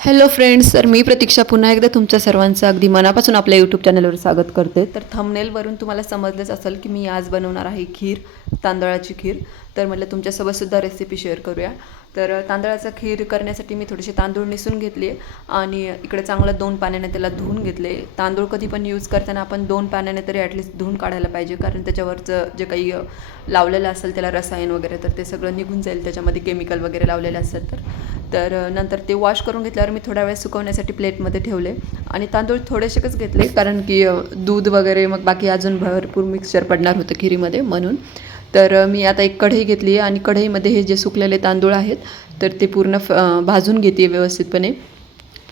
Hello friends, तर मी प्रतीक्षा पुन्हा एकदा तुमच्या सर्वांचं अगदी मनापासून आपल्या यूट्यूब चॅनलवर स्वागत करते. तर थंबनेलवरून तुम्हाला समजलंच असेल की मी आज बनवणार आहे खीर, तांदळाची खीर. तर म्हटलं तुमच्यासोबतसुद्धा रेसिपी शेअर करूया. तर तांदळाचं खीर करण्यासाठी मी थोडेसे तांदूळ निसून घेतले आणि इकडे चांगलं 2 पाण्याने त्याला धुवून घेतले. तांदूळ कधी पण यूज करताना आपण 2 पाण्याने तरी ॲटलिस्ट धुवून काढायला पाहिजे, कारण त्याच्यावरचं जे काही लावलेलं असेल त्याला रसायन वगैरे तर ते सगळं निघून जाईल, त्याच्यामध्ये केमिकल वगैरे लावलेलं असेल तर नंतर ते वॉश करून घेतल्यावर मी थोडा वेळ सुकवण्यासाठी प्लेटमध्ये ठेवले आणि तांदूळ थोडेसेच घेतले, कारण की दूध वगैरे मग बाकी अजून भरपूर मिक्सचर पडणार होतं खिरीमध्ये म्हणून. तर मी आता एक कढई घेतली आहे आणि कढईमध्ये हे जे सुकलेले तांदूळ आहेत तर ते पूर्ण भाजून घेते व्यवस्थितपणे.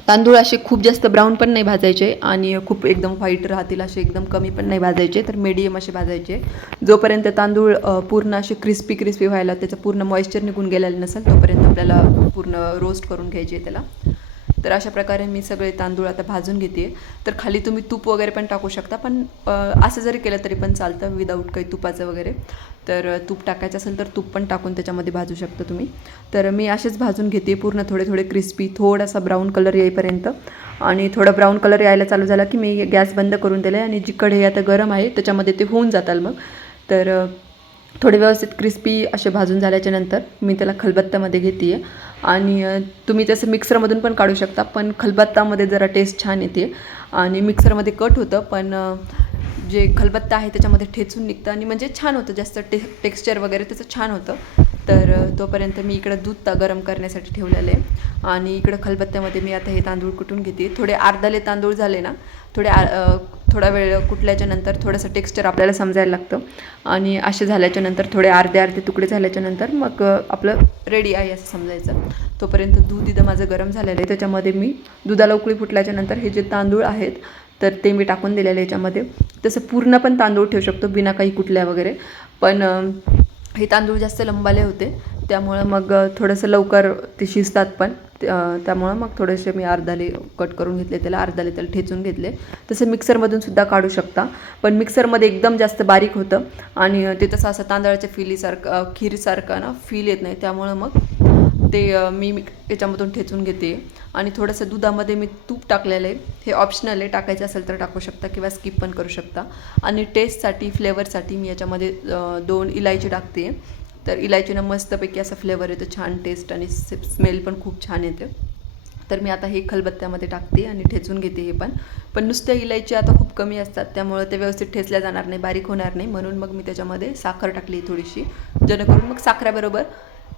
तांदूळ असे खूप जास्त ब्राऊन पण नाही भाजायचे आणि खूप एकदम व्हाईट राहतील असे एकदम कमी पण नाही भाजायचे, तर मीडियम असे भाजायचे. जोपर्यंत तांदूळ पूर्ण असे क्रिस्पी व्हायला त्याचं पूर्ण मॉइश्चर निघून गेलेलं नसेल तोपर्यंत आपल्याला पूर्ण रोस्ट करून घ्यायचे त्याला. तर अशा प्रकारे मी सगळे तांदूळ आता भाजून घेते. तर खाली तुम्ही तूप वगैरे पण टाकू शकता, पण असं जरी केलं तरी पण चालतं विदाऊट काही तुपाचं वगैरे. तर तूप टाकायचं असेल तर तूप पण टाकून त्याच्यामध्ये भाजू शकता तुम्ही. तर मी असेच भाजून घेते पूर्ण थोडे थोडे क्रिस्पी, थोडासा ब्राऊन कलर येईपर्यंत. आणि थोडा ब्राऊन कलर यायला चालू झाला की मी गॅस बंद करून दिले आणि जी कढई आता गरम आहे त्याच्यामध्ये ते होऊन जाताल मग. तर थोडे व्यवस्थित क्रिस्पी असे भाजून झाल्याच्या नंतर मी त्याला खलबत्त्यामध्ये घेते आहे. आणि तुम्ही तसं मिक्सरमधून पण काढू शकता, पण खलबत्तामध्ये जरा टेस्ट छान येते आणि मिक्सरमध्ये कट होतं, पण जे खलबत्ता आहे त्याच्यामध्ये ठेचून निघतं आणि म्हणजे छान होतं, जास्त टेक्स्चर वगैरे त्याचं छान होतं. तर तोपर्यंत मी इकडं दूध गरम करण्यासाठी ठेवलेलं आहे आणि इकडं खलबत्त्यामध्ये मी आता हे तांदूळ कुटून घेते. थोडे अर्धाले तांदूळ झाले ना, थोडा वेळ कुटल्याच्या नंतर थोडंसं टेक्स्चर आपल्याला समजायला लागतं आणि असे झाल्याच्या नंतर थोडे अर्धे अर्धे तुकडे झाल्याच्या नंतर मग आपलं रेडी आहे असं समजायचं. तोपर्यंत दूध इथं माझं गरम झालेलं आहे, त्याच्यामध्ये मी दुधाला उकळी फुटल्याच्या नंतर हे जे तांदूळ आहेत तर ते मी टाकून दिलेलं आहे याच्यामध्ये. तसं पूर्ण पण तांदूळ ठेवू शकतो बिना काही कुटल्या वगैरे, पण हे तांदूळ जास्त लंबाले होते त्यामुळं मग थोडंसं लवकर ते शिजतात पण. त्यामुळं मग थोडेसे मी अर्धाले कट करून घेतले, त्याला अर्धाले त्याला ठेचून घेतले. तसं मिक्सरमधून सुद्धा काढू शकता, पण मिक्सरमध्ये एकदम जास्त बारीक होतं आणि ते तसं असं तांदळाच्या खीरसारखं ना फील येत नाही, त्यामुळं मग ते मी याच्यामधून ठेचून घेते. आणि थोडंसं दुधामध्ये मी तूप टाकलेलं आहे, हे ऑप्शनल आहे, टाकायचं असेल तर टाकू शकता किंवा स्किप पण करू शकता. आणि टेस्टसाठी फ्लेवरसाठी मी याच्यामध्ये 2 इलायची टाकते. तर इलायचीनं मस्तपैकी असा फ्लेवर येतो, छान टेस्ट आणि स्मेल पण खूप छान येते. तर मी आता हे खलबत्त्यामध्ये टाकते आणि ठेचून घेते हे पण नुसत्या इलायची आता खूप कमी असतात त्यामुळे ते व्यवस्थित ठेचल्या जाणार नाही, बारीक होणार नाही, म्हणून मग मी त्याच्यामध्ये साखर टाकली थोडीशी, जेणेकरून मग साखरेबरोबर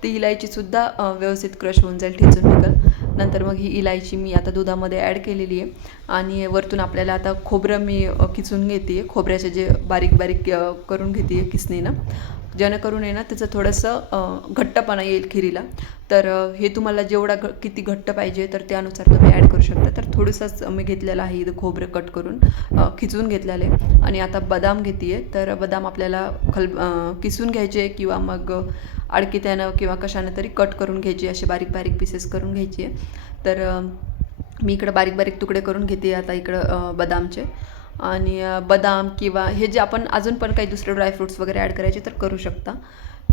ती इलायचीसुद्धा व्यवस्थित क्रश होऊन जाईल, ठेचून निघेल. नंतर मग ही इलायची मी आता दुधामध्ये ॲड केलेली आहे आणि वरतून आपल्याला आता खोबरं मी किसून घेते, खोबऱ्याचे जे बारीक बारीक करून घेते किसणीनं, जेणेकरून आहे ना त्याचं थोडंसं घट्टपणा येईल खिरीला. तर हे तुम्हाला जेवढा किती घट्ट पाहिजे तर त्यानुसार तुम्ही ॲड करू शकता. तर थोडंसंच मी घेतलेलं आहे इथं खोबरं कट करून खिचून घेतलेलं आहे. आणि आता बदाम घेते आहे, तर बदाम आपल्याला किसून घ्यायचे किंवा मग त्यानं किंवा कशानं तरी कट करून घ्यायची, असे बारीक बारीक पीसेस करून घ्यायची आहे. तर मी इकडं बारीक बारीक तुकडे करून घेते आता इकडं बदामचे. आणि बदाम किंवा हे जे आपण अजून पण काही दुसरे ड्रायफ्रूट्स वगैरे ॲड करायचे तर करू शकता.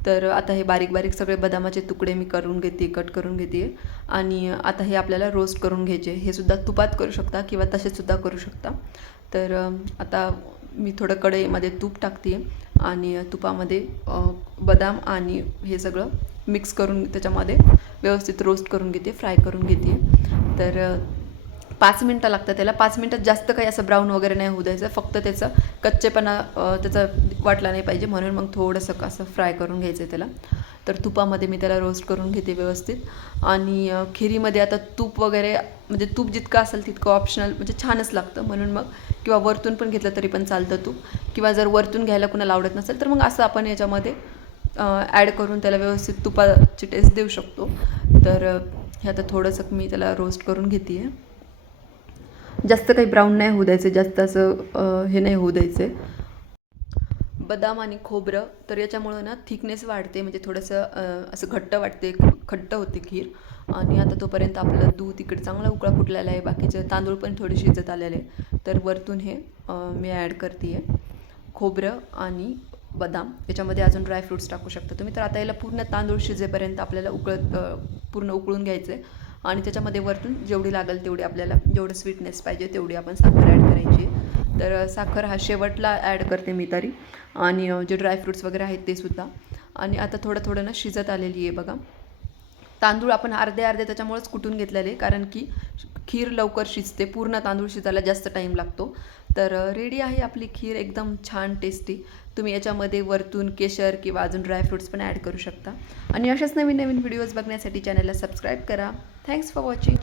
तर आता हे बारीक बारीक सगळे बदामाचे तुकडे मी करून घेते, कट करून घेते. आणि आता हे आपल्याला रोस्ट करून घ्यायचे, हे सुद्धा तुपात करू शकता किंवा तसेसुद्धा करू शकता. तर आता मी थोडं कढईमध्ये तूप टाकते आणि तुपामध्ये बदाम आणि हे सगळं मिक्स करून त्याच्यामध्ये व्यवस्थित रोस्ट करून घेते, फ्राय करून घेते. तर 5 मिनटं लागतं त्याला. 5 मिनटात जास्त काही असं ब्राऊन वगैरे नाही होऊ द्यायचं, फक्त त्याचा कच्चेपणा त्याचा वाटला नाही पाहिजे, म्हणून मग थोडंसं असं फ्राय करून घ्यायचं आहे त्याला. तर तुपामध्ये मी त्याला रोस्ट करून घेते व्यवस्थित. आणि खिरीमध्ये आता तूप वगैरे म्हणजे तूप जितकं असेल तितकं ऑप्शनल, म्हणजे छानच लागतं, म्हणून मग किंवा वरतून पण घेतलं तरी पण चालतं तूप, किंवा जर वरतून घ्यायला कुणाला आवडत नसेल तर मग असं आपण याच्यामध्ये ॲड करून त्याला व्यवस्थित तुपाची टेस्ट देऊ शकतो. तर हे आता थोडंसं मी त्याला रोस्ट करून घेते आहे. जास्त काही ब्राऊन नाही होऊ द्यायचे, जास्त असं हे नाही होऊ द्यायचे. बदाम आणि खोबरं तर याच्यामुळं ना थिकनेस वाढते, म्हणजे थोडंसं असं घट्ट वाटते, घट्ट होते खीर. आणि आता तोपर्यंत आपलं दूध इकडे चांगला उकळा फुटलेला आहे, बाकीचे तांदूळ पण थोडे शिजत आलेले आहे. तर वरतून हे मी ॲड करते आहे खोबरं आणि बदाम. याच्यामध्ये अजून ड्रायफ्रूट्स टाकू शकता तुम्ही. तर आता याला पूर्ण तांदूळ शिजेपर्यंत आपल्याला पूर्ण उकळून घ्यायचं आहे. आणि त्याच्यामध्ये वरतून जेवढी लागेल तेवढी आपल्याला जेवढं स्वीटनेस पाहिजे तेवढी आपण साखर ॲड करायची आहे. तर साखर हा शेवटला ॲड करते मी तरी, आणि जे ड्रायफ्रूट्स वगैरे आहेत ते सुद्धा. आणि आता थोडं थोडं ना शिजत आलेली आहे बघा. तांदूळ आपण अर्धे अर्धे त्याच्यामुळेच कुटून घेतलेले, कारण की खीर लवकर शिजते, पूर्ण तांदूळ शिजायला जास्त टाईम लागतो. तर रेडी आहे आपली खीर, एकदम छान टेस्टी. तुम्ही याच्यामध्ये वरतून केशर किंवा अजून ड्रायफ्रूट्स पण ॲड करू शकता. आणि अशाच नवीन नवीन व्हिडिओज बघण्यासाठी चॅनलला सबस्क्राईब करा. Thanks for watching.